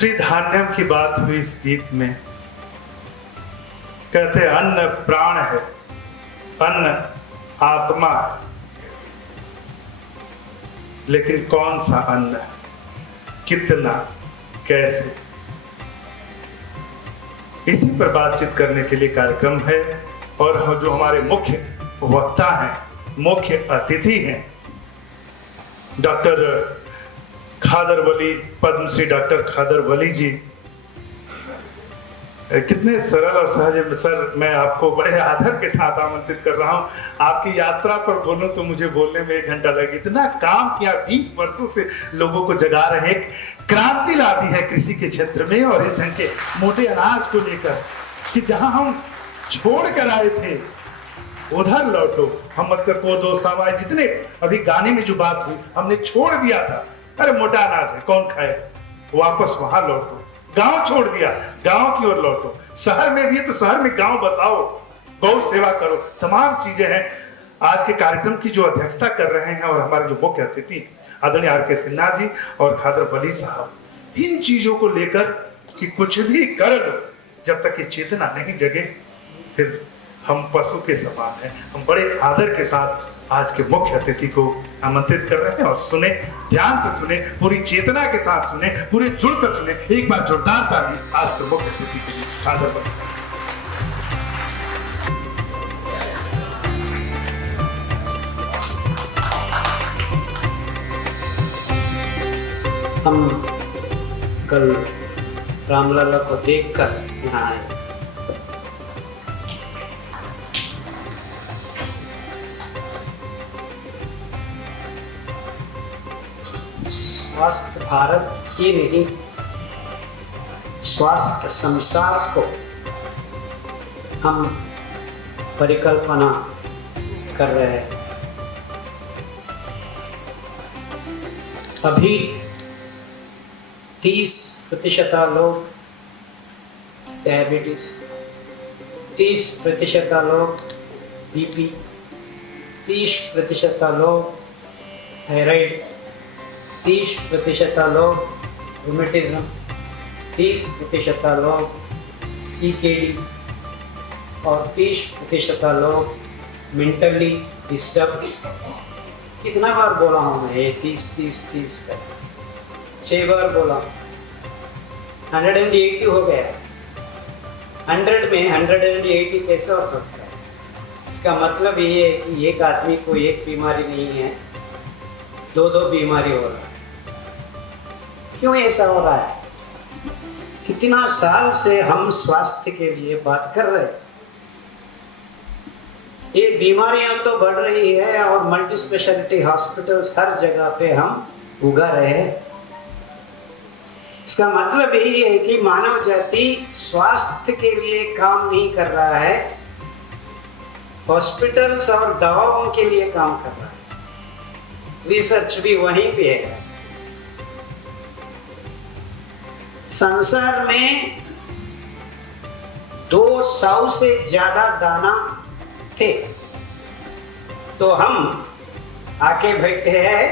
श्री धान्यम की बात हुई इस गीत में। कहते अन्न प्राण है, अन्न आत्मा है, लेकिन कौन सा अन्न, कितना, कैसे, इसी पर बातचीत करने के लिए कार्यक्रम है। और जो हमारे मुख्य वक्ता हैं, मुख्य अतिथि हैं, डॉक्टर खादर वली, पद्मश्री डॉक्टर खादर वली जी। कितने सरल और सहज। सर, मैं आपको बड़े आदर के साथ आमंत्रित कर रहा हूं। आपकी यात्रा पर बोलूं तो मुझे बोलने में 1 घंटा लगे। इतना काम किया, 20 वर्षों से लोगों को जगा रहे, क्रांति ला दी है कृषि के क्षेत्र में। और इस ढंग के मोटे अनाज को लेकर कि जहां हम छोड़ कर आए थे उधर लौटो। हम मतलब कोदो सवाई जितने अभी गाने में जो बात हुई, हमने छोड़ दिया था, अरे मोटा अनाज है कौन खाएगा, वापस वहां लौटो। गांव छोड़ दिया, गांव की ओर लौटो। शहर में भी है तो शहर में गांव बसाओ, गौ सेवा करो, तमाम चीजें हैं। आज के कार्यक्रम की जो अध्यक्षता कर रहे हैं और हमारे जो मुख्य अतिथि आदरणीय आर के सिन्हा जी और खादर वली साहब, इन चीजों को लेकर कि कुछ भी कर लो, जब तक ये चेतना नहीं जगे फिर हम पशु के समान हैं। हम बड़े आदर के साथ आज के मुख्य अतिथि को आमंत्रित कर रहे हैं और सुने, ध्यान से सुने, पूरी चेतना के साथ सुने, पूरे जुड़कर सुने। एक बार जोरदार ताली आज के मुख्य अतिथि के लिए। खादर वली। हम कल रामलला को देखकर यहाँ आए। स्वास्थ्य भारत ही नहीं, स्वास्थ्य संसार को हम परिकल्पना कर रहे हैं। अभी 30% लोग डायबिटीज, 30% लोग बीपी, 30% लोग थायराइड, 30% लोग रूमेटिज्म, 30% लोग सीकेडी और 30% लोग मेंटली डिस्टर्ब। कितना बार बोला हूँ मैं ये 30 का, 6 बार बोला। 180 हो गया। 100 में 180 कैसे हो सकता है? इसका मतलब ये है कि एक आदमी को एक बीमारी नहीं है, 2 बीमारी हो रहा है। क्यों ऐसा हो रहा है? कितना साल से हम स्वास्थ्य के लिए बात कर रहे हैं। ये बीमारियां तो बढ़ रही है और मल्टी स्पेशलिटी हॉस्पिटल्स हर जगह पे हम उगा रहे हैं। इसका मतलब यही है कि मानव जाति स्वास्थ्य के लिए काम नहीं कर रहा है, हॉस्पिटल्स और दवाओं के लिए काम कर रहा है। रिसर्च भी वहीं पे है। संसार में 200 से ज्यादा दाना थे, तो हम आके बैठे हैं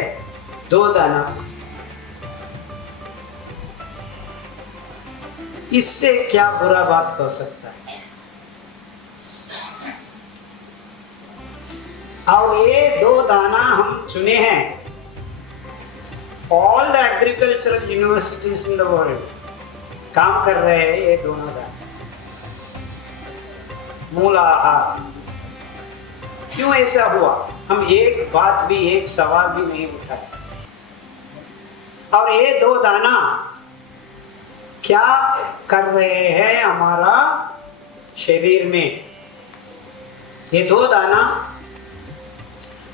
2 दाना। इससे क्या बुरा बात हो सकता है? और ये 2 दाना हम चुने हैं। All the agricultural universities in the world काम कर रहे हैं ये दोनों दाने, मूल आहार। क्यों ऐसा हुआ? हम एक बात भी, एक सवाल भी नहीं उठाए। और ये 2 दाना क्या कर रहे हैं हमारा शरीर में? ये 2 दाना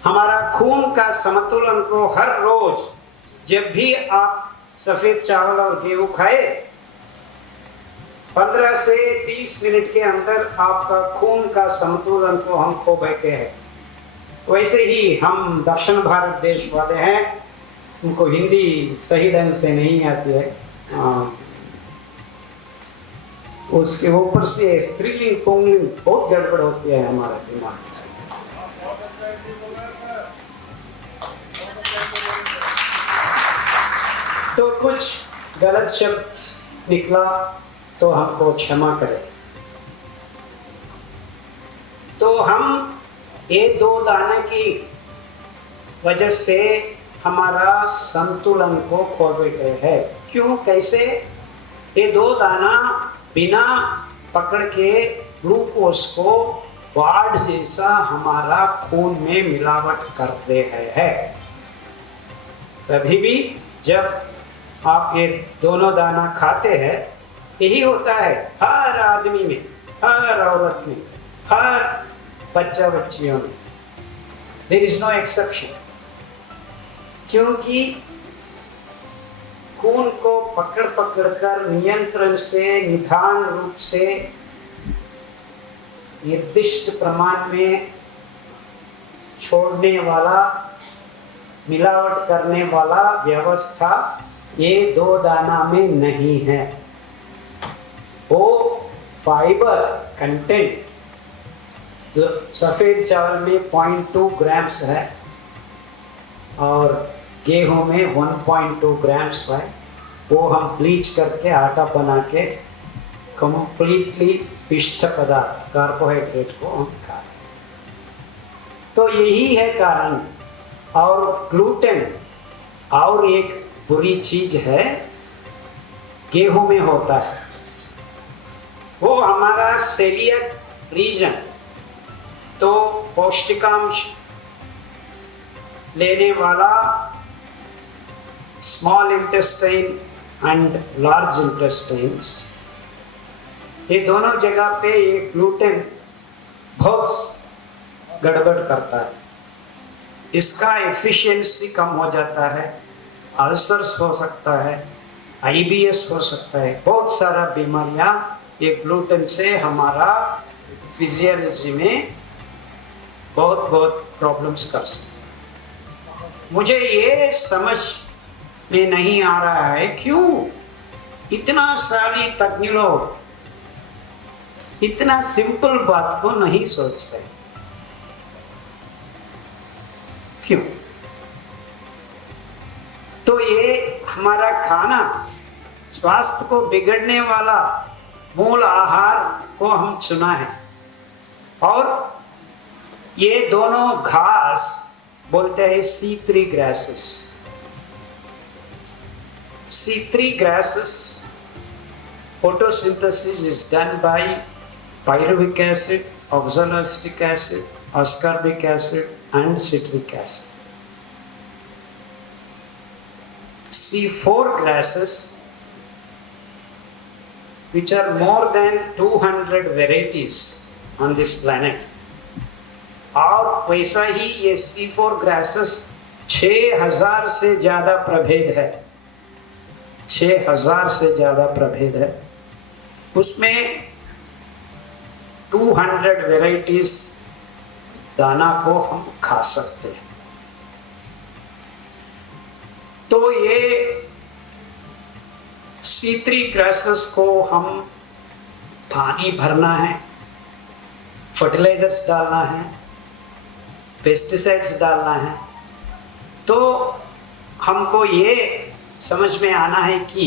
हमारा खून का संतुलन को हर रोज, जब भी आप सफेद चावल और गेहूं खाए, 15 से 30 मिनट के अंदर आपका खून का संतुलन को हम खो बैठे हैं। वैसे ही हम दक्षिण भारत देश वाले हैं, उनको हिंदी सही ढंग से नहीं आती है। उसके ऊपर से स्त्रीलिंग पुंगलिंग बहुत गड़बड़ होती है हमारा दिमाग। तो कुछ गलत शब्द निकला तो हमको क्षमा करें। तो हम ये 2 दाने की वजह से हमारा संतुलन को खो बैठे हैं। क्यों, कैसे? ये 2 दाना बिना पकड़ के ग्लूकोज को वार्ड जैसा हमारा खून में मिलावट कर रहे हैं। कभी भी जब आप ये दोनों दाना खाते हैं, यही होता है हर आदमी में, हर औरत में, हर बच्चा बच्चियों में। There is no exception. क्योंकि खून को पकड़ पकड़ कर नियंत्रण से, निदान रूप से, निर्दिष्ट प्रमाण में छोड़ने वाला, मिलावट करने वाला व्यवस्था ये 2 दाना में नहीं है। वो फाइबर कंटेंट जो सफ़ेद चावल में 0.2 ग्राम्स है और गेहूं में 1.2 ग्राम्स है, वो हम ब्लीच करके आटा बना के कंप्लीटली पिष्ट पदार्थ, कार्बोहाइड्रेट को हम खा रहे हैं। तो यही है कारण। और ग्लूटेन और एक बुरी चीज है, गेहूं में होता है, वो हमारा सेलियक रीजन, तो पौष्टिकांश लेने वाला small intestine and large intestines, ये दोनों जगह पे ये ग्लूटेन बहुत गड़बड़ करता है। इसका एफिशिएंसी कम हो जाता है, अल्सर्स हो सकता है, आईबीएस हो सकता है, बहुत सारा बीमारियां ये ग्लूटेन से हमारा फिजियोलॉजी में बहुत प्रॉब्लम्स कर सकते। मुझे ये समझ में नहीं आ रहा है क्यों इतना सारी तज्ञ लोग इतना सिंपल बात को नहीं सोच रहे। क्यों? तो ये हमारा खाना स्वास्थ्य को बिगड़ने वाला मूल आहार को हम चुना है। और ये दोनों घास बोलते हैं C3 grasses। C3 grasses photosynthesis is done by pyruvic acid, oxaloacetic acid, ascorbic acid and citric acid. C4 grasses, which are more than 200 varieties on this planet, और वैसा ही ये C4 grasses 6000 से ज्यादा प्रभेद है, 6000 से ज्यादा प्रभेद है। उसमें 200 वेराइटीज दाना को हम खा सकते हैं। तो ये C3 grasses को हम पानी भरना है, फर्टिलाइजर्स डालना है, पेस्टिसाइड्स डालना है। तो हमको ये समझ में आना है कि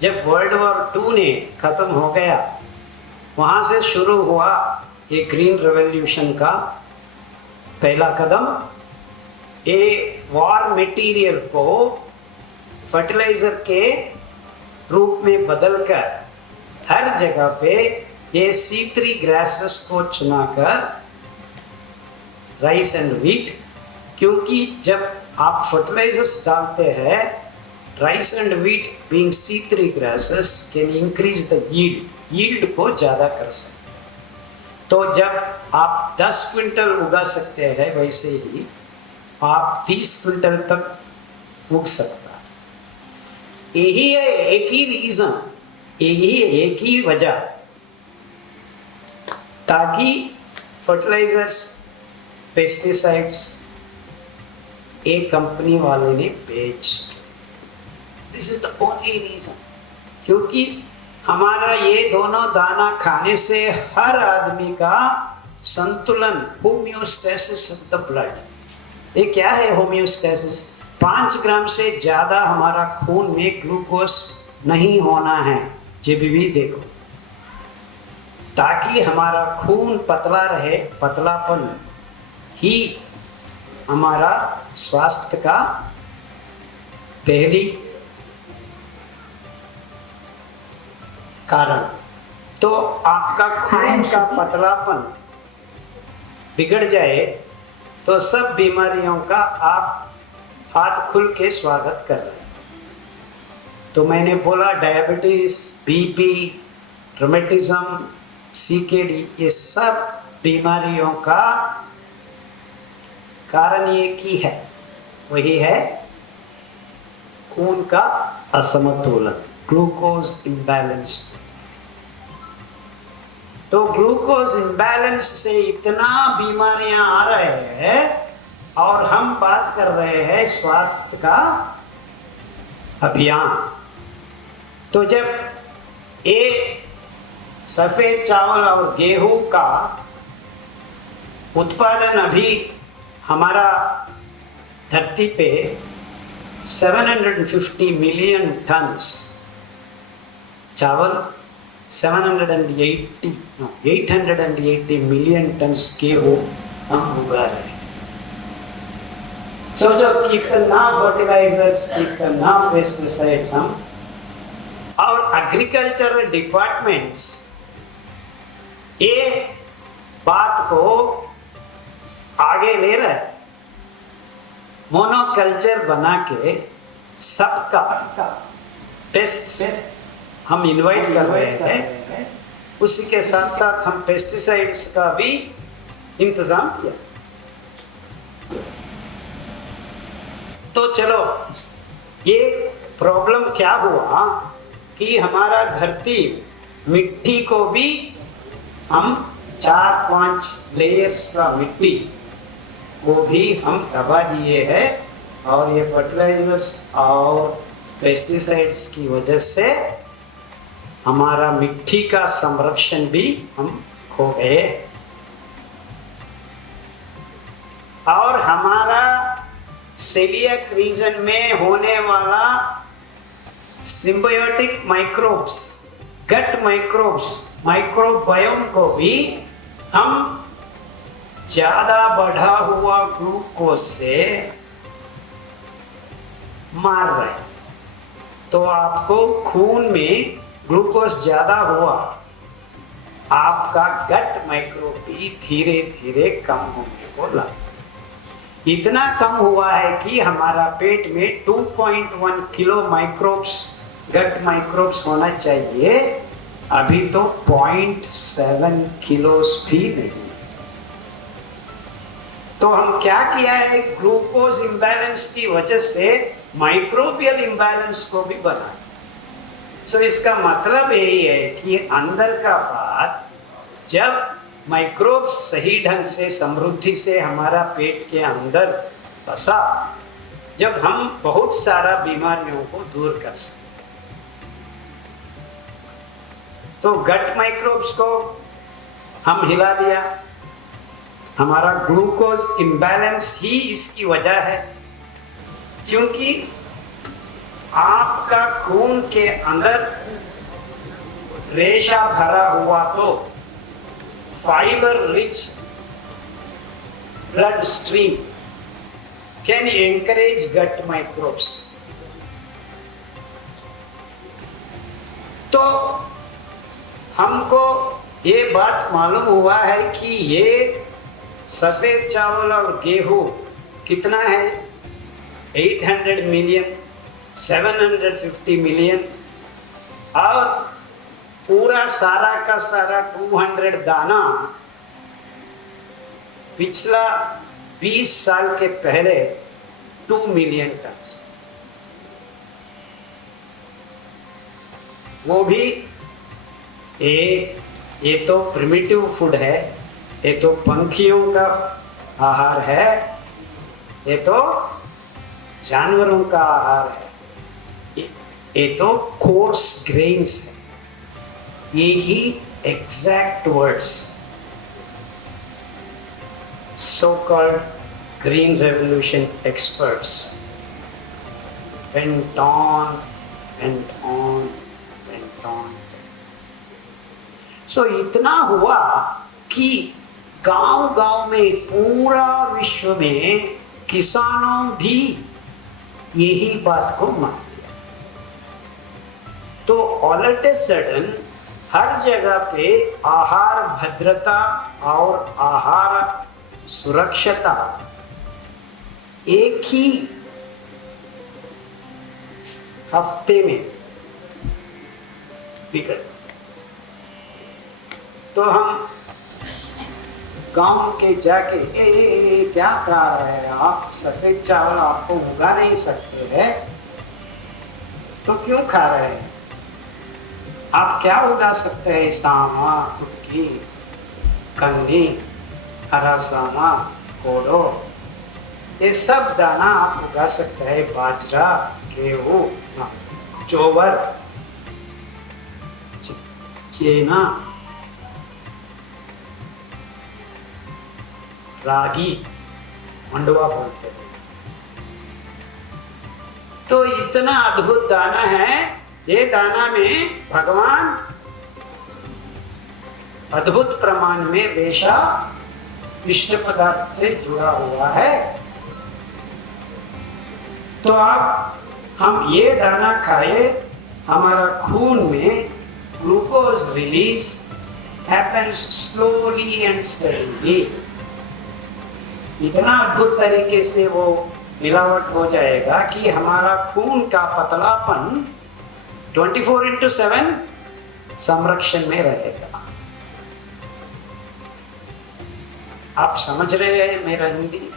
जब वर्ल्ड वॉर 2 ने खत्म हो गया, वहाँ से शुरू हुआ ये ग्रीन रेवोल्यूशन का पहला कदम। ये वॉर मटेरियल को फर्टिलाइजर के रूप में बदलकर हर जगह पे ये C3 grasses को चुनाकर राइस एंड व्हीट, क्योंकि जब आप फर्टिलाइजर्स डालते हैं, rice and wheat being C3 grasses can increase the yield को ज़्यादा कर सकते हैं। तो जब आप 10 क्विंटल उगा सकते हैं, वैसे ही आप 30 क्विंटल तक उग सकता है। यही है एक ही रीज़न, यही एक ही वजह, ताकि फर्टिलाइजर्स, पेस्टिसाइड्स एक कंपनी वाले ने बेच। This is the only reason. क्योंकि हमारा ये दोनों दाना खाने से हर आदमी का संतुलन, होम्योस्टेसिस ऑफ द ब्लड। ये क्या है होम्योस्टेसिस? 5 ग्राम से ज़्यादा हमारा खून में ग्लूकोज नहीं होना है, ये भी देखो, ताकि हमारा खून पतला रहे। पतलापन ही हमारा स्वास्थ्य का पहली कारण। तो आपका खून का पतलापन बिगड़ जाए तो सब बीमारियों का आप हाथ खुल के स्वागत कर रहे हैं। तो मैंने बोला डायबिटीज, बीपी, रोमेटिज्म, सीकेडी, ये सब बीमारियों का कारण एक ही है, वही है खून का असमतोलन, ग्लूकोज इम्बैलेंस। तो ग्लूकोज इम्बैलेंस से इतना बीमारियां आ रहे हैं और हम बात कर रहे हैं स्वास्थ्य का अभियान। तो जब ये सफेद चावल और गेहूं का उत्पादन अभी हमारा धरती पे 750 मिलियन टन्स चावल, 880 मिलियन टन्स गेहूं हम उगा रहे हैं। सोचो कितना फर्टिलाइजर्स, कितना पेस्टिसाइड्स हम और एग्रीकल्चरल डिपार्टमेंट्स ये बात को आगे ले रहे हैं। मोनोकल्चर बना के सबका पेस्ट हम इनवाइट कर रहे हैं, उसी के साथ साथ हम पेस्टिसाइड्स का भी इंतजाम किया। तो चलो, ये प्रॉब्लम क्या हुआ कि हमारा धरती मिट्टी को भी हम 4-5 लेयर्स का मिट्टी वो भी हम दबा दिए हैं और ये फर्टिलाइजर्स और पेस्टिसाइड्स की वजह से हमारा मिट्टी का संरक्षण भी हम खो गए और हमारा सेलियक रीजन में होने वाला symbiotic microbes, gut microbes, microbiome को भी हम ज्यादा बढ़ा हुआ ग्लूकोज से मार रहे हैं। तो आपको खून में ग्लूकोज ज्यादा हुआ, आपका गट माइक्रोब भी धीरे धीरे कम होने को लगा। इतना कम हुआ है कि हमारा पेट में 2.1 किलो माइक्रोब्स, गट माइक्रोब्स होना चाहिए, अभी तो 0.7 किलोस भी नहीं। तो हम क्या किया है, ग्लूकोज इम्बैलेंस की वजह से माइक्रोबियल इम्बैलेंस को भी बना। सो इसका मतलब यही है कि अंदर का बात, जब माइक्रोब सही ढंग से समृद्धि से हमारा पेट के अंदर बसा, जब हम बहुत सारा बीमारियों को दूर कर सकते। तो गट माइक्रोब्स को हम हिला दिया, हमारा ग्लूकोज इम्बैलेंस ही इसकी वजह है, क्योंकि आपका खून के अंदर रेशा भरा हुआ तो fibre rich blood stream can encourage gut microbes. तो हमको ये बात मालूम हुआ है कि ये सफेद चावल और गेहूं कितना है, 800 मिलियन, 750 मिलियन, और पूरा सारा का सारा 200 दाना पिछला 20 साल के पहले 2 मिलियन टन, वो भी ये तो प्रिमिटिव फूड है, ये तो पंखियों का आहार है, ये तो जानवरों का आहार है, ये तो कोर्स ग्रेन्स है। ये ही exact words so called green revolution experts went on and on dृष्टांत। सो इतना हुआ कि गांव-गांव में पूरा विश्व में किसानों भी यही बात को मान लिया। तो ऑल एट ए सडन हर जगह पे आहार भद्रता और आहार सुरक्षता एक ही हफ्ते में बिगड़। तो हम गांव के जाके क्या खा रहे हैं आप, सफेद चावल आपको उगा नहीं सकते हैं तो क्यों खा रहे हैं? आप क्या उगा सकते हैं? सामा, कुटकी, कंदी, हरा सामा, कोडो, ये सब दाना आप उगा सकते हैं। बाजरा, गेहूं, चोवर, चेना, रागी, मंडुआ बोलते हैं। तो इतना अद्भुत दाना है। ये दाना में भगवान अद्भुत प्रमाण में रेशा इष्ट पदार्थ से जुड़ा हुआ है। तो आप हम ये दाना खाए, हमारा खून में glucose release happens slowly and steadily. इतना अद्भुत तरीके से वो मिलावट हो जाएगा कि हमारा खून का पतलापन 24/7 संरक्षण में रहेगा। आप समझ रहे हैं मेरा हिंदी?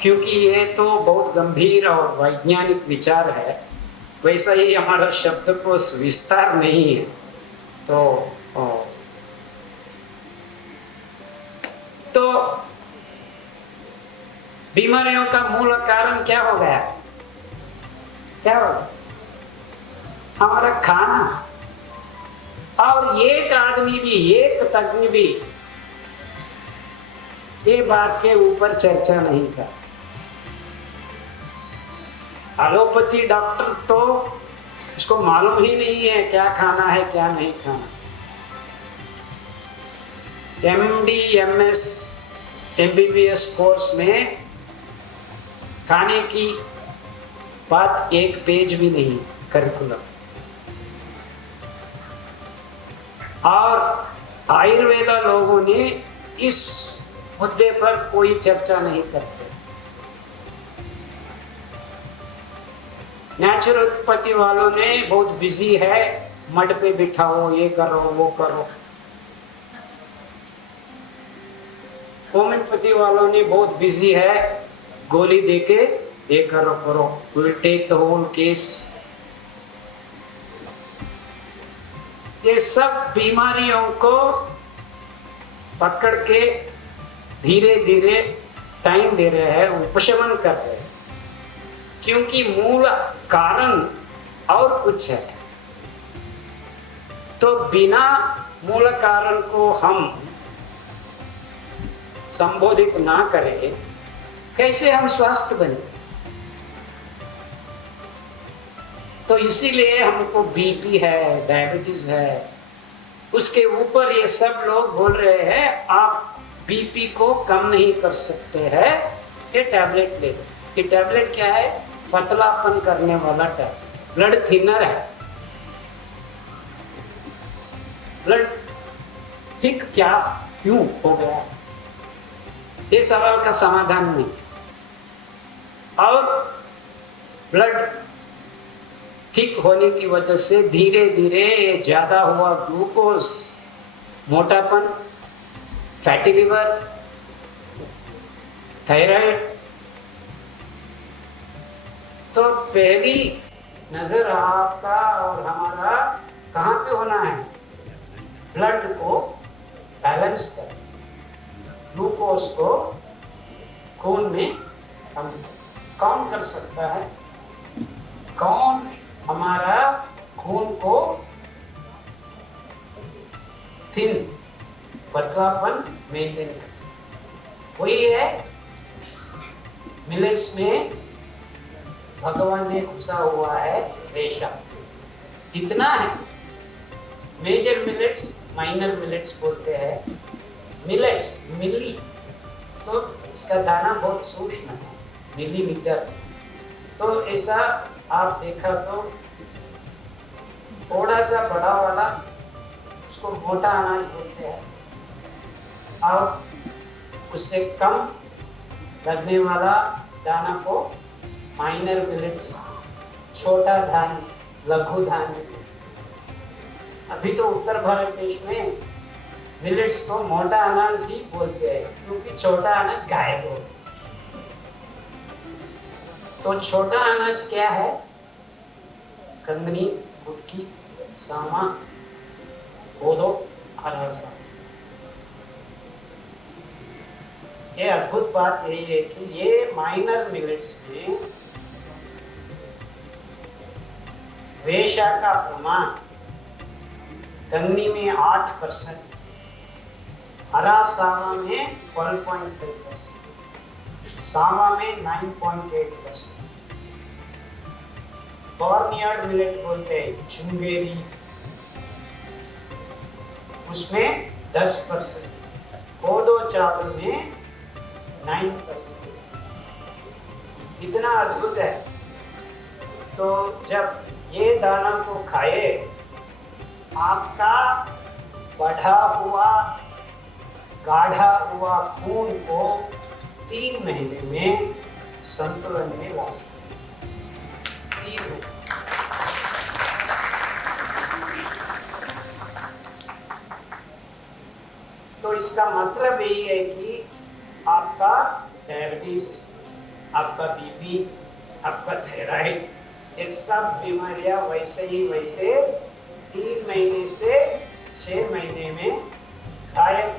क्योंकि ये तो बहुत गंभीर और वैज्ञानिक विचार है, वैसा ही हमारा शब्दकोश विस्तार नहीं है। तो बीमारियों का मूल कारण क्या हो गया? क्या हो? हमारा खाना। और एक आदमी भी, एक तज्ञ भी ये बात के ऊपर चर्चा नहीं कर। एलोपैथी डॉक्टर तो उसको मालूम ही नहीं है क्या खाना है क्या नहीं खाना। MD, MS, MBBS कोर्स में खाने की बात एक पेज भी नहीं करिकुलम। और आयुर्वेदा लोगों ने इस मुद्दे पर कोई चर्चा नहीं करते। नेचुरोपैथी वालों ने बहुत बिजी है, मड पे बिठाओ, ये करो वो करो। होम्योपैथी वालों ने बहुत बिजी है, गोली देके ये करो करो, will take the whole case. ये सब बीमारियों को पकड़ के धीरे धीरे टाइम दे रहे हैं, उपशमन कर रहे हैं, क्योंकि मूल कारण और कुछ है। तो बिना मूल कारण को हम संबोधित ना करें, कैसे हम स्वस्थ बने? तो इसीलिए हमको बीपी है, डायबिटीज है, उसके ऊपर ये सब लोग बोल रहे हैं आप बीपी को कम नहीं कर सकते हैं, ये टैबलेट ले लो। ये टैबलेट क्या है? पतलापन करने वाला टैबलेट, ब्लड थिनर है। ब्लड थिक क्या क्यों हो गया, ये सवाल का समाधान नहीं। और ब्लड थिक होने की वजह से धीरे धीरे ज्यादा हुआ ग्लूकोज, मोटापन, फैटी लिवर, थायराइड। तो पहली नजर आपका और हमारा कहाँ पे होना है? ब्लड को बैलेंस कर, ग्लूकोज को खून में हम कौन कर सकता है? कौन हमारा खून को थिन, पतलापन मेंटेन कर सकता? वही है मिलेट्स में भगवान ने घुसा हुआ है रेशा। इतना है। मेजर मिलेट्स, माइनर मिलेट्स बोलते हैं। मिलेट्स मिली, तो इसका दाना बहुत सूक्ष्म है, मिलीमीटर। तो ऐसा आप देखा तो थोड़ा सा बड़ा वाला उसको मोटा अनाज बोलते हैं, और उससे कम लगने वाला दाना को माइनर मिलेट्स, छोटा धान्य, लघु धान्य। अभी तो उत्तर भारत देश में मिलेट्स को मोटा अनाज ही बोलते हैं, क्योंकि छोटा अनाज गायब हो। तो छोटा अनाज क्या है? कंगनी, कुटकी, सामा, कोदो, अरहर। ये अद्भुत बात यही है कि ये माइनर मिलेट्स में वेशा का प्रमाण कंगनी में 8%, हरा सावा में 12.5%, सावा में 9.8%, बॉर्नयार्ड मिलेट बोलते हैं चुंगेरी, उसमें 10%, कोदो चावल में 9%। इतना अद्भुत है। तो जब ये दाना को खाए, आपका बढ़ा हुआ, गाढ़ा हुआ खून को 3 महीने में संतुलन में ला सकते। 3 महीने। तो इसका मतलब यही है कि आपका डायबिटीज, आपका बीपी, आपका थायराइड, ये सब बीमारियां वैसे ही वैसे 3 महीने से 6 महीने में गायब।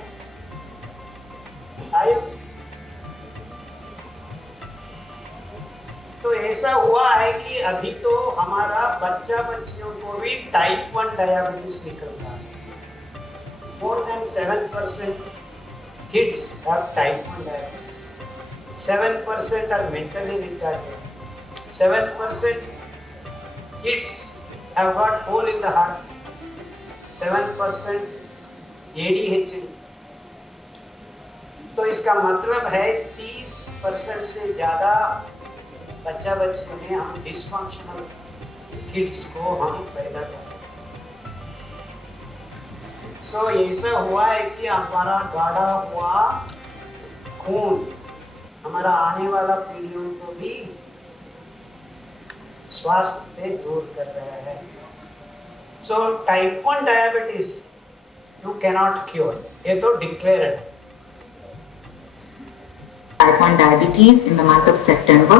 तो ऐसा हुआ है कि अभी तो हमारा बच्चियों को भी टाइप 1 डायबिटीज निकलता है। More than 7% kids have type 1 diabetes. 7% are mentally retarded. 7% kids have got hole in the heart. 7% ADHD. तो इसका मतलब है 30% से ज़्यादा बच्चियों में हम डिस्फंक्शनल किड्स को हम पैदा करते हैं। सो ऐसा हुआ है कि हमारा गाढ़ा हुआ खून हमारा आने वाला पीढ़ियों को भी स्वास्थ्य से दूर कर रहा है। So type 1 diabetes you cannot cure, ये तो डिक्लेयर्ड है। Type 1 diabetes in the month of September.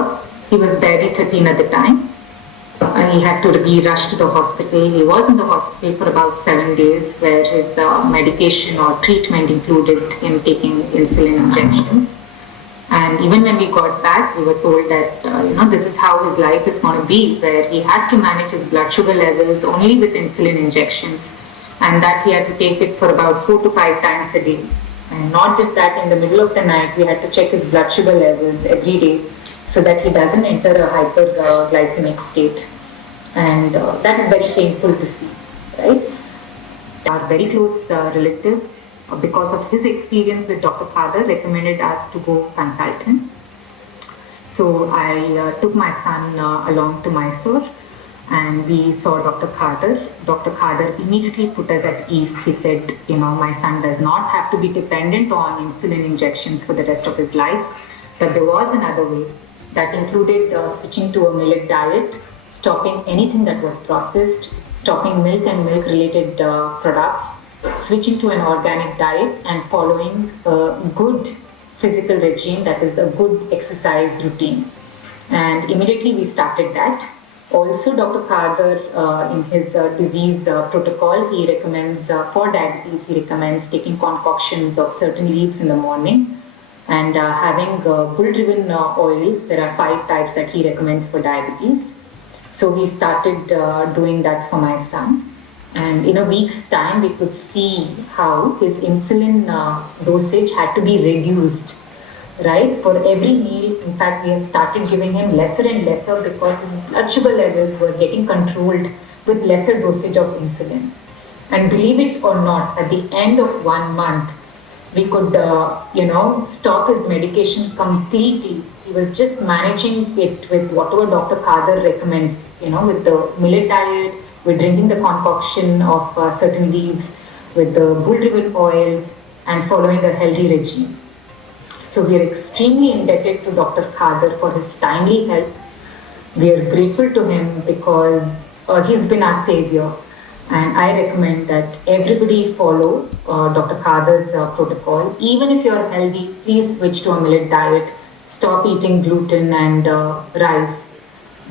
He was barely 13 at the time. And he had to be rushed to the hospital. He was in the hospital for about 7 days, where his medication or treatment included him taking insulin injections. And even when we got back, we were told that this is how his life is going to be, where he has to manage his blood sugar levels only with insulin injections, and that he had to take it for about 4 to 5 times a day. And not just that, in the middle of the night, we had to check his blood sugar levels every day so that he doesn't enter a hyperglycemic state. And that is very painful to see, right? Our very close relative, because of his experience with Dr. Khadar, recommended us to go consult him. So I took my son along to Mysore, and we saw Dr. Khadar. Dr. Khadar immediately put us at ease. He said, my son does not have to be dependent on insulin injections for the rest of his life, that there was another way that included switching to a millet diet, stopping anything that was processed, stopping milk and milk-related products, switching to an organic diet, and following a good physical regime, that is a good exercise routine. And immediately we started that. Also, Dr. Khadar, in his disease protocol, he recommends, for diabetes, he recommends taking concoctions of certain leaves in the morning and having bull-driven oils. There are 5 types that he recommends for diabetes. So we started doing that for my son. And in a week's time, we could see how his insulin dosage had to be reduced, right? For every meal, in fact, we had started giving him lesser and lesser because his blood sugar levels were getting controlled with lesser dosage of insulin. And believe it or not, at the end of 1 month, we could, stop his medication completely. He was just managing it with whatever Dr. Kader recommends, with the millet diet, with drinking the concoction of certain leaves, with the bull ribbon oils, and following a healthy regime. So we are extremely indebted to Dr. Kader for his timely help. We are grateful to him because he's been our savior. And I recommend that everybody follow Dr. Kader's protocol. Even if you're healthy, please switch to a millet diet. Stop eating gluten and rice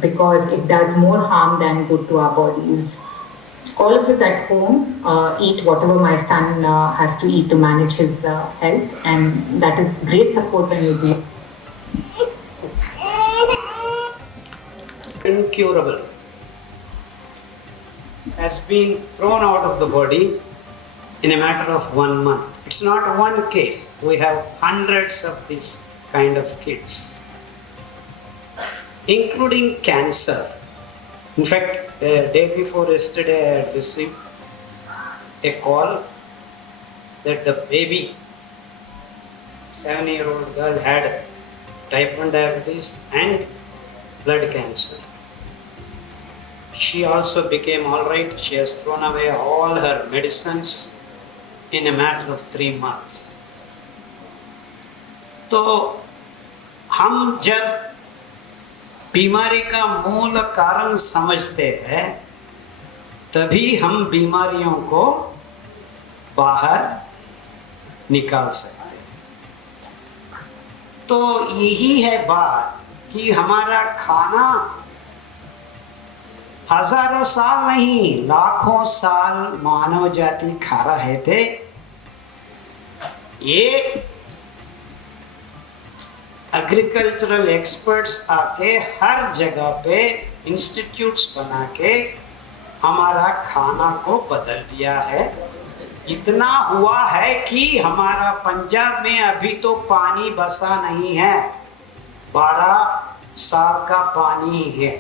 because it does more harm than good to our bodies. All of us at home eat whatever my son has to eat to manage his health, and that is great support when you do. Incurable has been thrown out of the body in a matter of 1 month. It's not one case. We have hundreds of these kind of kids, including cancer. In fact, the day before yesterday, I had received a call that the baby, 7-year-old girl, had type 1 diabetes and blood cancer. She also became all right. She has thrown away all her medicines in a matter of 3 months. तो हम जब बीमारी का मूल कारण समझते हैं तभी हम बीमारियों को बाहर निकाल सकते हैं। तो यही है बात कि हमारा खाना हजारों साल नहीं, लाखों साल मानव जाति खा रहे थे। ये एग्रीकल्चरल एक्सपर्ट्स आके हर जगह पे इंस्टीट्यूट्स बना के हमारा खाना को बदल दिया है। इतना हुआ है कि हमारा पंजाब में अभी तो पानी बसा नहीं है, 12 साल का पानी है।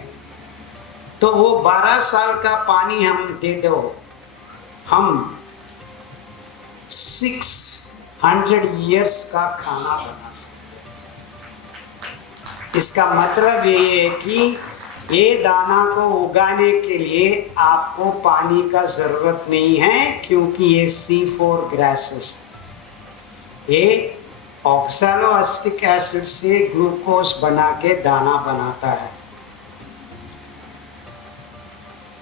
तो वो 12 साल का पानी हम दे दो, हम 600 years का खाना बना सकते। इसका मतलब ये है कि ये दाना को उगाने के लिए आपको पानी का जरूरत नहीं है, क्योंकि ये C4 ग्रासेस है। ये ऑक्सैलोएसिटिक एसिड से ग्लूकोज बना के दाना बनाता है।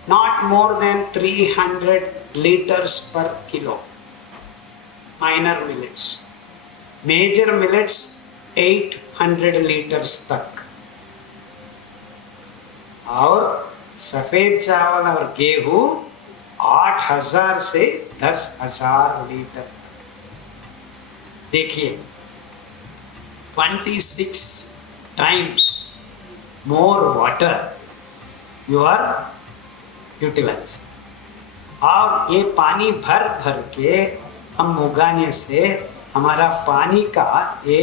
Not more than 300 liters per kilo. Minor millets. Major millets 800 liters तक। और सफेद चावल और गेहूं 8000 से 10,000 लीटर। देखिए 26 times more water you are utilizing। और ये पानी भर भर के हम उगाने से हमारा पानी का ये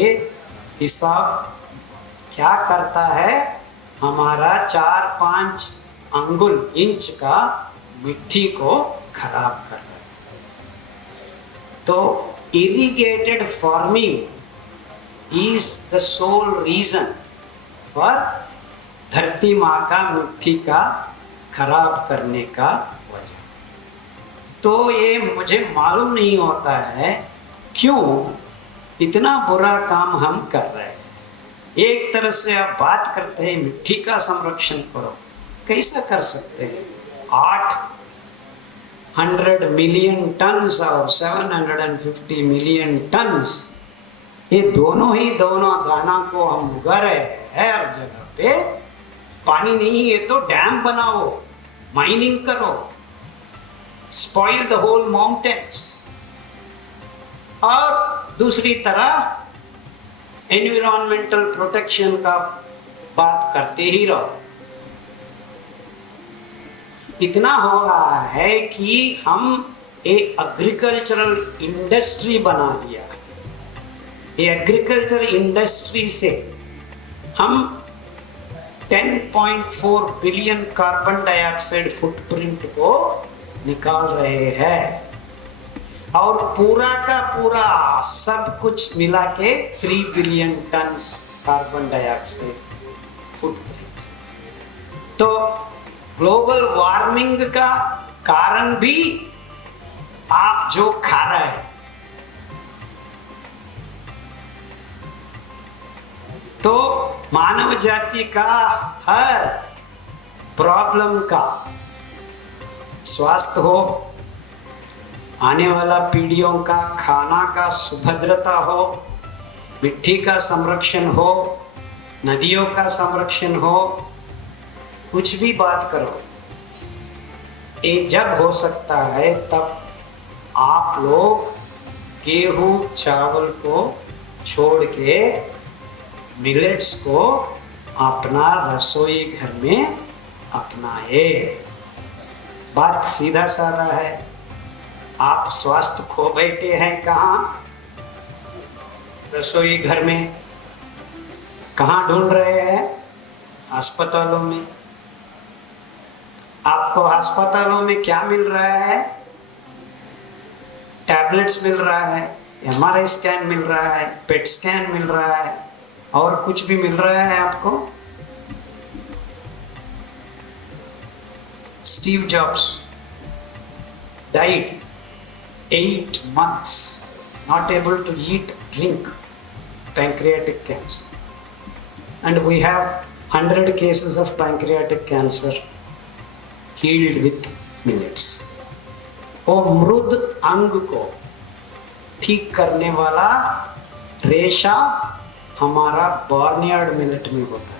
हिसाब क्या करता है, हमारा 4-5 अंगुल इंच का मिट्टी को खराब कर रहा है। तो irrigated farming is the sole reason for धरती माँ का मिट्टी का खराब करने का वजह। तो ये मुझे मालूम नहीं होता है क्यों इतना बुरा काम हम कर रहे हैं। एक तरह से आप बात करते हैं मिट्टी का संरक्षण करो, कैसा कर सकते हैं? 800 मिलियन टन्स और 750 मिलियन टन्स, ये दोनों दाना को हम उगा रहे हैं हर जगह पे। पानी नहीं है तो डैम बनाओ, माइनिंग करो, स्पॉइल द होल माउंटेन्स। और दूसरी तरह एनवायरमेंटल प्रोटेक्शन का बात करते ही रहो। इतना हो रहा है कि हम एक एग्रीकल्चरल इंडस्ट्री बना दिया। ये एग्रीकल्चर इंडस्ट्री से हम 10.4 बिलियन कार्बन डाइऑक्साइड फुटप्रिंट को निकाल रहे हैं, और पूरा का पूरा सब कुछ मिला के 3 billion ton carbon dioxide footprint. तो ग्लोबल वार्मिंग का कारण भी आप जो खा रहे हैं। तो मानव जाति का हर प्रॉब्लम का स्वास्थ्य हो, आने वाला पीढ़ियों का खाना का सुभद्रता हो, मिट्टी का संरक्षण हो, नदियों का संरक्षण हो, कुछ भी बात करो, ये जब हो सकता है तब आप लोग गेहूं चावल को छोड़ के मिलेट्स को अपना रसोई घर में अपनाए। बात सीधा साधा है। आप स्वास्थ्य खो बैठे हैं कहाँ? रसोई घर में। कहाँ ढूंढ रहे हैं? अस्पतालों में। आपको अस्पतालों में क्या मिल रहा है? टैबलेट्स मिल रहा है, MRI स्कैन मिल रहा है, पेट स्कैन मिल रहा है, और कुछ भी मिल रहा है आपको? Steve jobs died 8 months, not able to eat, drink, pancreatic cancer. And we have 100 cases of pancreatic cancer healed with millets. वो मृद अंग को ठीक करने वाला रेशा हमारा बॉर्नयार्ड मिलेट में होता है।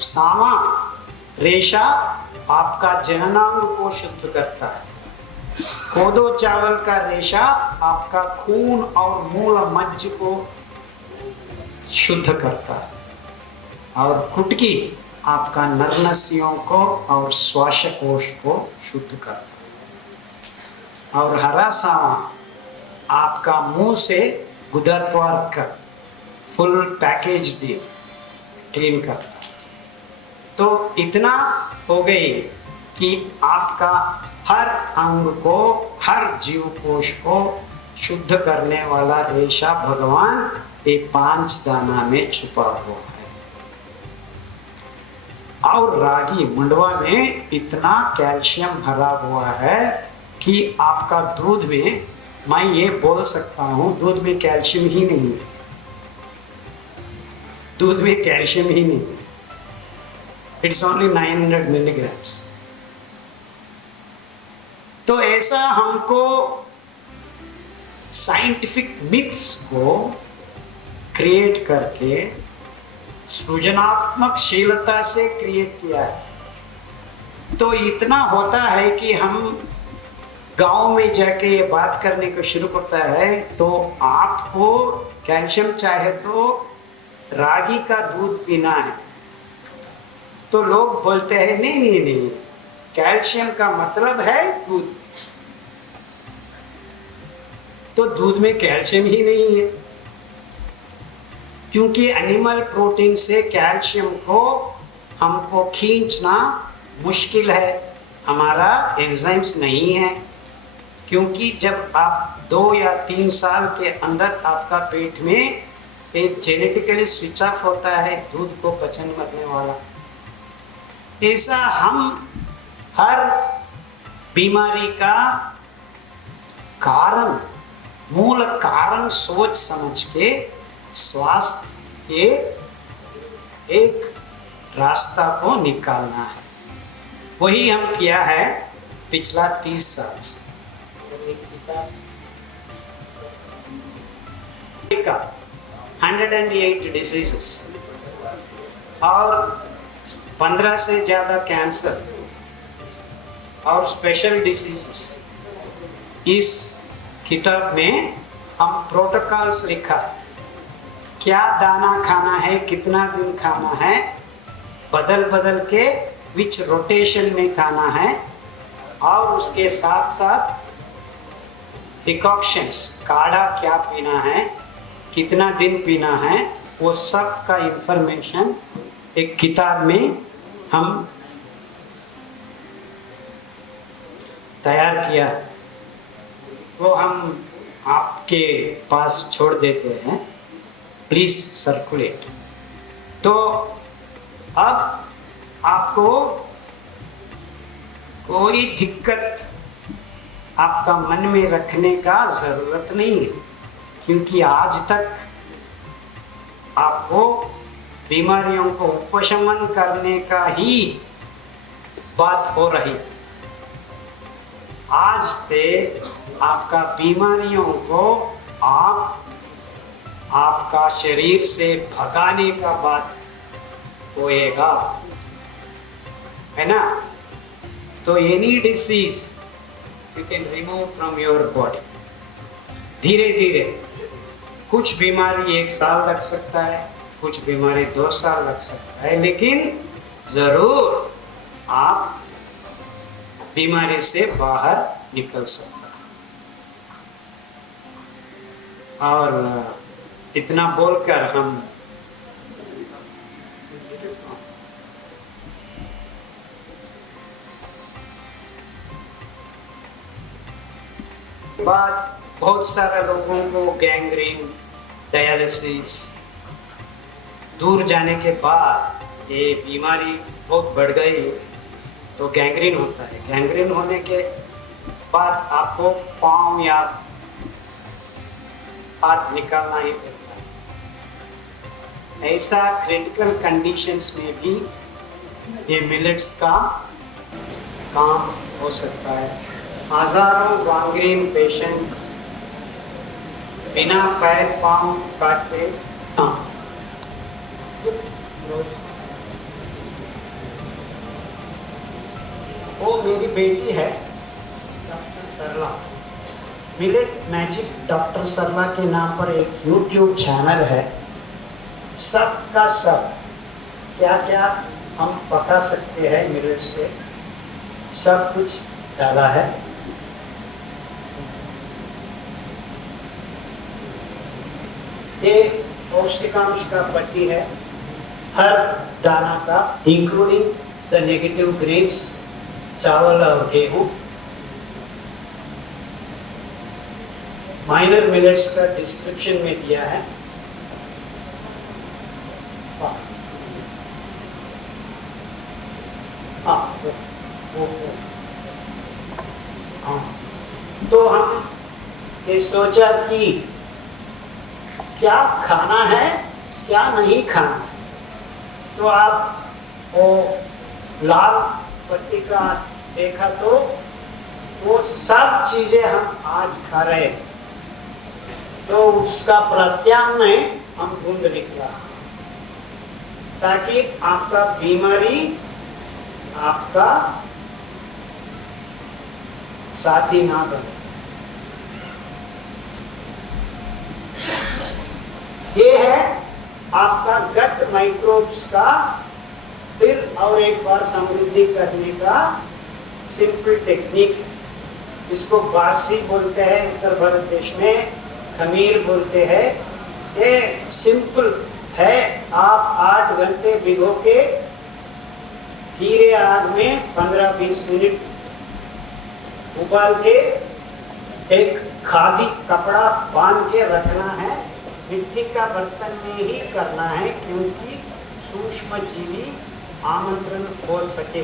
सामा रेशा आपका जननांग को शुद्ध करता है। कोदो चावल का रेशा आपका खून और मूल मज्ज को शुद्ध करता है, और कुटकी आपका नरनसियों को और श्वासकोश को शुद्ध करता है, और हरा सामा आपका मुंह से गुदाद्वार का फुल पैकेज दे क्लीन करता है। तो इतना हो गई कि आपका हर अंग को, हर जीव कोश को शुद्ध करने वाला रेशा भगवान ये 5 दाना में छुपा हुआ है। और रागी मंडवा में इतना कैल्शियम भरा हुआ है कि आपका दूध में, मैं ये बोल सकता हूँ, दूध में कैल्शियम ही नहीं है। दूध में कैल्शियम ही नहीं है। It's only 900 milligrams. तो ऐसा हमको साइंटिफिक मिथ्स को क्रिएट करके सृजनात्मक शीलता से क्रिएट किया है। तो इतना होता है कि हम गांव में जाके ये बात करने को शुरू करता है, तो आपको कैल्शियम चाहे तो रागी का दूध पीना है, तो लोग बोलते हैं नहीं नहीं नहीं, कैल्शियम का मतलब है दूध। तो दूध में कैल्शियम ही नहीं है, क्योंकि एनिमल प्रोटीन से कैल्शियम को हमको खींचना मुश्किल है, हमारा एंजाइम्स नहीं है। क्योंकि जब आप 2 या 3 साल के अंदर आपका पेट में एक जेनेटिकली स्विच ऑफ होता है दूध को पचन करने वाला। ऐसा हम हर बीमारी का कारण, मूल कारण सोच समझ के स्वास्थ्य के एक रास्ता को निकालना है। वही हम किया है पिछला 30 साल से। 108 डिजीजेस और 15 से ज्यादा कैंसर और स्पेशल डिजीजेस। इस किताब में हम प्रोटोकॉल्स लिखा, क्या दाना खाना है, कितना दिन खाना है, बदल बदल के विच रोटेशन में खाना है, और उसके साथ साथ डिकॉक्शंस, काढ़ा क्या पीना है, कितना दिन पीना है, वो सब का इंफॉर्मेशन एक किताब में हम तैयार किया, वो हम आपके पास छोड़ देते हैं, प्लीज सर्कुलेट। तो अब आपको कोई दिक्कत आपका मन में रखने का जरूरत नहीं है, क्योंकि आज तक आपको बीमारियों को उपशमन करने का ही बात हो रही। आज से आपका बीमारियों को आपका शरीर से भगाने का बात होएगा, है ना। तो any disease you can remove from your body. धीरे धीरे, कुछ बीमारी 1 साल लग सकता है, कुछ बीमारी 2 साल लग सकता है, लेकिन जरूर आप बीमारी से बाहर निकल सकता है। और इतना बोलकर हम बाद बहुत सारे लोगों को गैंग्रीन, डायलिसिस, दूर जाने के बाद ये बीमारी बहुत बढ़ गई तो गैंग्रीन होता है। गैंग्रीन होने के बाद आपको पाँव या हाथ निकालना ही पड़ता है। ऐसा क्रिटिकल कंडीशंस में भी ये मिलेट्स का काम हो सकता है। हजारों गैंग्रीन पेशेंट बिना पैर पाँव काटे, वो मेरी बेटी है डॉक्टर सरला, मिलेट मैजिक डॉक्टर सरला के नाम पर एक यूट्यूब चैनल है। सब का सब क्या क्या हम पका सकते हैं मिलेट से, सब कुछ डाला है। ये पौष्टिकांश का पट्टी है हर दाना का, इंक्लूडिंग द नेगेटिव ग्रेन्स, चावल और गेहूं। माइनर मिलेट्स का डिस्क्रिप्शन में दिया है। तो हम ये सोचा कि क्या खाना है क्या नहीं खाना। तो आप वो लाल पट्टी का देखा तो वो सब चीजें हम आज खा रहे हैं, तो उसका प्रत्याम्नाय हम ढूंढ निकला ताकि आपका बीमारी आपका साथी ना बने। ये है आपका गट माइक्रोब्स का फिर और एक बार समृद्धि करने का सिंपल टेक्निक। इसको बासी बोलते हैं उत्तर भारत देश में, खमीर बोलते हैं। ये सिंपल है। आप 8 घंटे भिगो के धीरे आग में 15-20 मिनट उबाल के एक खादी कपड़ा बांध के रखना है। मिट्टी का बर्तन में ही करना है क्योंकि सूक्ष्म जीवी आमंत्रण हो सके।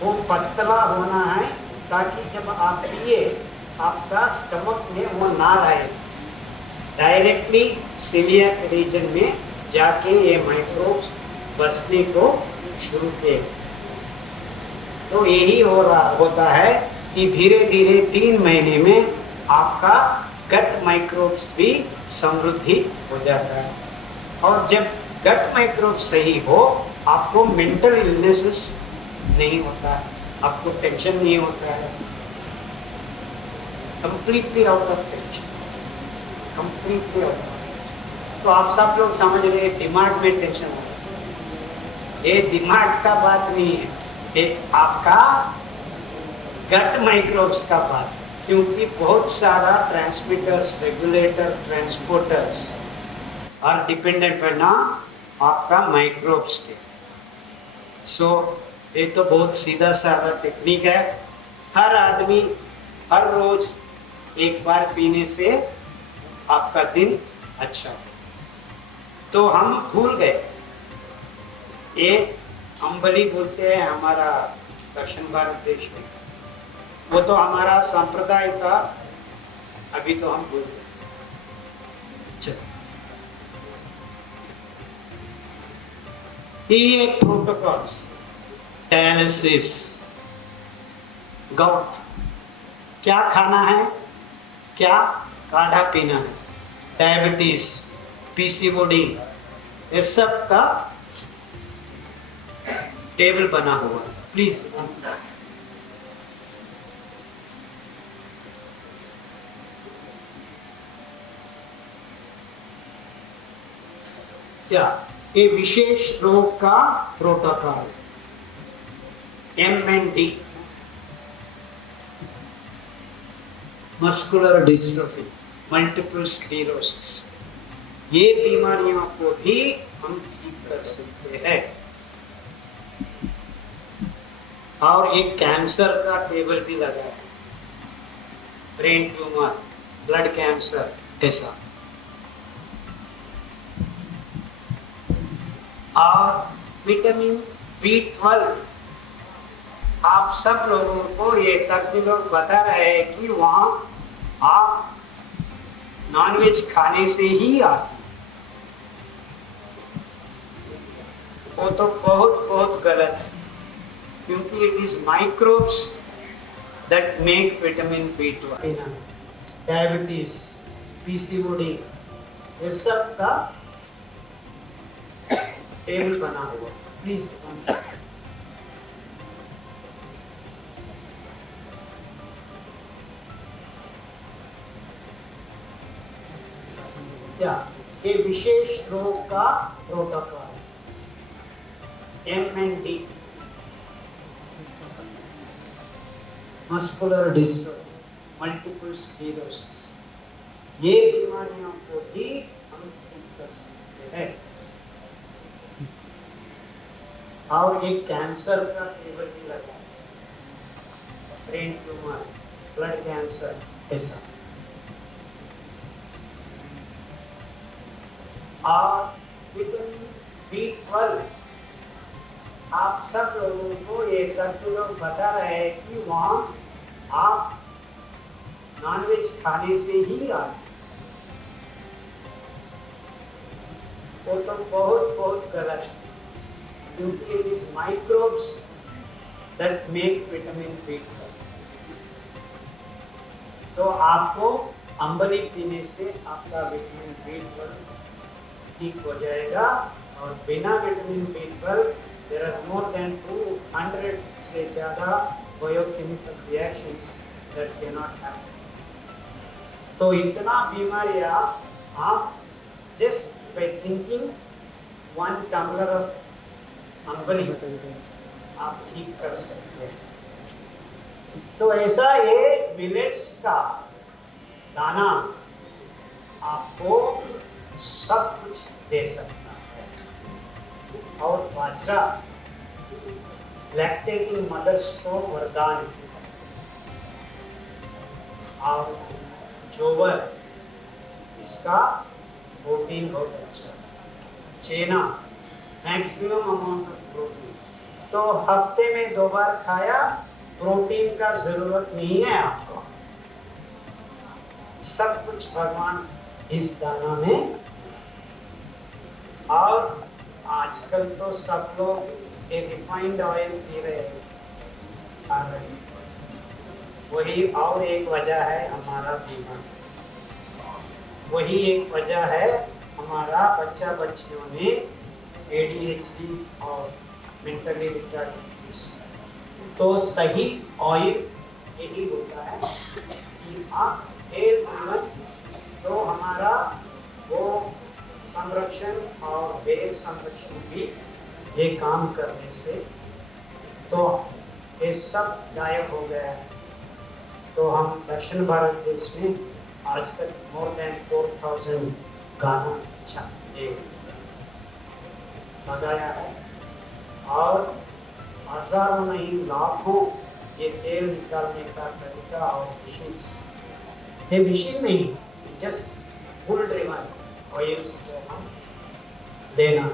वो पतला होना है ताकि जब आप पिए आपका स्टमक में वो ना रहे, डायरेक्टली सीलियाक रीजन में जाके ये माइक्रोब्स बसने को शुरू किए। तो यही होता है कि धीरे धीरे 3 महीने में आपका गट माइक्रोब्स भी समृद्धि हो जाता है। और जब गट माइक्रोब सही हो, आपको मेंटल इलनेसेस नहीं होता, आपको टेंशन नहीं होता है, completely out of tension, completely out of. तो आप सब लोग समझ रहे हैं दिमाग में टेंशन हो रहा है। ये दिमाग का बात नहीं है, ये आपका गट माइक्रोब्स का बात है। क्योंकि बहुत सारा ट्रांसमिटर्स, रेगुलेटर, ट्रांसपोर्टर्स और डिपेंडेंट होना आपका माइक्रोब्स के। सो ये तो बहुत सीधा साधा टेक्निक है। हर आदमी हर रोज एक बार पीने से आपका दिन अच्छा हो। तो हम भूल गए, ये अंबली बोलते हैं हमारा दक्षिण भारत देश में, वो तो हमारा संप्रदाय था, अभी तो हम भूल गए। चलो, ये प्रोटोकॉल्स, डायलिसिस, गाउट, क्या खाना है, क्या काढ़ा पीना है, डायबिटीज, पीसीओडी, ये सब का टेबल बना हुआ है। प्लीज क्या ये विशेष रोग का protocol MND, muscular dystrophy, multiple sclerosis, ये बीमारियों को भी हम ठीक कर सकते हैं। और एक कैंसर का टेबल भी लगा है, ब्रेन ट्यूमर, ब्लड कैंसर, ऐसा। और विटामिन B12, आप सब लोगों को ये तक भी लोग बता रहे हैं कि वहाँ आप नॉनवेज खाने से ही आती, वो तो बहुत बहुत गलत है, क्योंकि it is microbes that make vitamin B12। Diabetes, PCOD, ये सब का टेबल बना हुआ, प्लीज। ये विशेष रोग का protocol MND, muscular dystrophy, multiple sclerosis, ये बीमारियों को भी हम ठीक कर सकते हैं। और एक कैंसर का टेबल भी लगा, ब्रेन ट्यूमर, ब्लड कैंसर, ऐसा। और विटामिन B12, आप सब लोगों को ये तथ्य लोग बता रहे हैं कि वहाँ आप नॉनवेज खाने से ही आते, वो तो बहुत बहुत गलत है, क्योंकि it is microbes that make vitamin B12। तो आपको अंबली पीने से आपका विटामिन B12 ठीक हो जाएगा। और बिना vitamin B12 there are more than 200 से ज़्यादा biochemical reactions that can not happen. तो इतना बीमारियां आप just by drinking 1 tumbler of ambali आप ठीक कर सकते हैं। तो ऐसा ये मिलेट्स का दाना आपको सब कुछ दे सकता है। और बाजरा लैक्टेटिंग मदर्स को वरदान है। और जोवर, इसका प्रोटीन बहुत अच्छा, चेना मैक्सिमम अमाउंट ऑफ प्रोटीन, तो हफ्ते में 2 बार खाया, प्रोटीन का जरूरत नहीं है आपको, सब कुछ भगवान इस दाना में। और आजकल तो सब लोग एक रिफाइंड ऑयल पी रहे हैं, खा रहे हैं, वही और एक वजह है हमारा बीमार, वही एक वजह है हमारा बच्चा बच्चियों में ADHD और मेंटली रिटार्डेड। तो सही ऑयल यही होता है कि आप हेल्थ जीवन, तो हमारा वो संरक्षण और वेद संरक्षण भी ये काम करने से तो ये सब गायब हो गया है। तो हम दक्षिण भारत देश में आज तक मोर देन 4000 गाना अच्छा ये लगाया है और हजारों नहीं लाखों ये तेल निकालने का तरीका और मशीन, ये मशीन नहीं, जस्ट फुल ड्रिवन ऑयल्स को हम देना।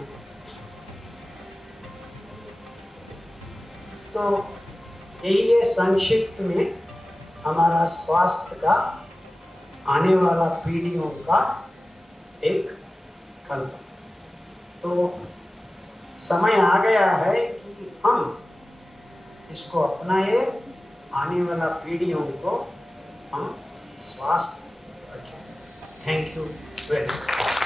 तो यही है संक्षिप्त में हमारा स्वास्थ्य का आने वाला पीढ़ियों का एक कल्पना। तो समय आ गया है कि हम इसको अपनाए, आने वाला पीढ़ियों को हम स्वास्थ्य रखें। Thank you very much.